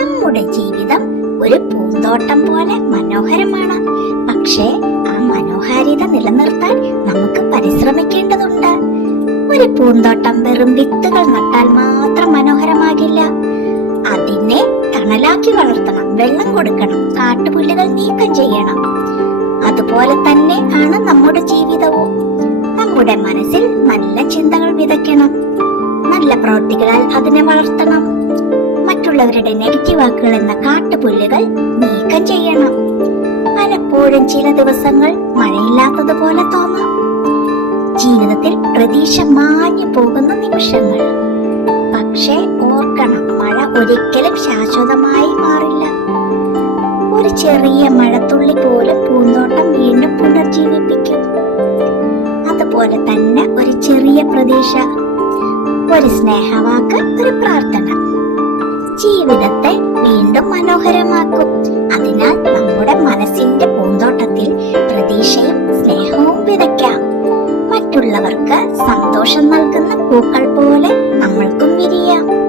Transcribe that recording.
നമ്മുടെ ജീവിതം ഒരു പൂന്തോട്ടം പോലെ മനോഹരമാണ്. പക്ഷേ ആ മനോഹാരിത നിലനിർത്താൻ നമുക്ക് പരിശ്രമിക്കേണ്ടതുണ്ട്. ഒരു പൂന്തോട്ടം വെറും വിത്തുകൾ നട്ടാൽ മാത്രം മനോഹരമാകില്ല. അതിനെ തണലാക്കി വളർത്തണം വെള്ളം കൊടുക്കണം കാട്ടുപുല്ലുകൾ നീക്കം ചെയ്യണം. അതുപോലെ തന്നെ ആണ് നമ്മുടെ ജീവിതവും. നമ്മുടെ മനസ്സിൽ നല്ല ചിന്തകൾ വിതയ്ക്കണം. നല്ല പ്രവൃത്തികളാൽ അതിനെ വളർത്തണം. മറ്റുള്ളവരുടെ നെഗറ്റീവ് വാക്കുകൾ എന്ന കാട്ടുപുല്ലുകൾ നീക്കം ചെയ്യണം. പലപ്പോഴും ചില ദിവസങ്ങൾ മഴയില്ലാത്തതുപോലെ തോന്നാം. ജീവിതത്തിൽ പ്രതീക്ഷ മാഞ്ഞു പോകുന്ന നിമിഷങ്ങൾ. പക്ഷേ ഓർക്കണം മഴ ഒരിക്കലും ശാശ്വതമായി മാറില്ല. ഒരു ചെറിയ മഴത്തുള്ളി പോലും പൂന്തോട്ടം വീണ്ടും പുനർജീവിപ്പിക്കും. അതുപോലെ തന്നെ ഒരു ചെറിയ പ്രതീക്ഷ. ഒരു സ്നേഹവാക്ക് ഒരു പ്രാർത്ഥന. ജീവിതത്തെ വീണ്ടും മനോഹരമാക്കും. അതിനാൽ നമ്മുടെ മനസ്സിന്റെ പൂന്തോട്ടത്തിൽ പ്രതീക്ഷയും സ്നേഹവും വിതയ്ക്കാം. മറ്റുള്ളവർക്ക് സന്തോഷം നൽകുന്ന പൂക്കൾ പോലെ നമ്മൾക്കും വിരിയാം.